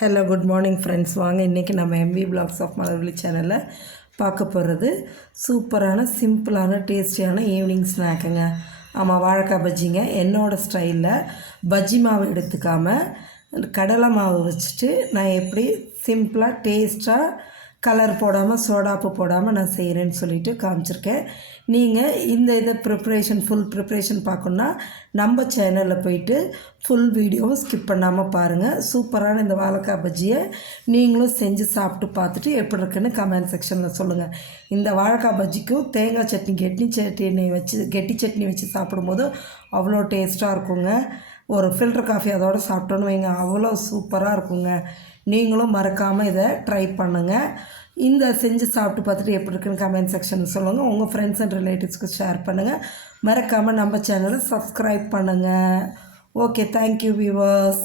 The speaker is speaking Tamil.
Hello good morning friends. வாங்க இன்றைக்கி நம்ம எம்வி பிளாக்ஸ் ஆஃப் மலர்விழி சேனலில் பார்க்க போகிறது சூப்பரான சிம்பிளான டேஸ்டியான ஈவினிங் ஸ்நாக்குங்க. ஆமாம், வாழைக்காய் பஜ்ஜிங்க. என்னோடய ஸ்டைலில் பஜ்ஜி மாவு எடுத்துக்காமல் கடலை மாவு வச்சுட்டு நான் எப்படி சிம்பிளாக டேஸ்ட்டாக கலர் போடாமல் சோடாப்பு போடாமல் நான் செய்கிறேன்னு சொல்லிவிட்டு காமிச்சிருக்கேன். நீங்கள் இதை ஃபுல் ப்ரிப்ரேஷன் பார்க்கணுன்னா நம்ம சேனலில் போயிட்டு ஃபுல் வீடியோவும் ஸ்கிப் பண்ணாமல் பாருங்கள். சூப்பரான இந்த வாழைக்காய் பஜ்ஜியை நீங்களும் செஞ்சு சாப்பிட்டு பார்த்துட்டு எப்படி இருக்குன்னு கமெண்ட் செக்ஷனில் சொல்லுங்கள். இந்த வாழைக்காய் பஜ்ஜிக்கும் தேங்காய் சட்னி கெட்டி சட்னி வச்சு சாப்பிடும்போது அவ்வளோ டேஸ்ட்டாக இருக்குங்க. ஒரு ஃபில்டர் காஃபி அதோடு சாப்பிட்டோன்னு வைங்க, அவ்வளோ சூப்பராக இருக்குங்க. நீங்களும் மறக்காமல் இதை ட்ரை பண்ணுங்கள். இந்த செஞ்சு சாப்பிட்டு பார்த்துட்டு எப்படி இருக்குன்னு கமெண்ட் செக்ஷனில் சொல்லுங்கள். உங்கள் ஃப்ரெண்ட்ஸ் அண்ட் ரிலேட்டிவ்ஸ்க்கு ஷேர் பண்ணுங்கள். மறக்காமல் நம்ம சேனலை சப்ஸ்கிரைப் பண்ணுங்கள். Okay, thank you viewers.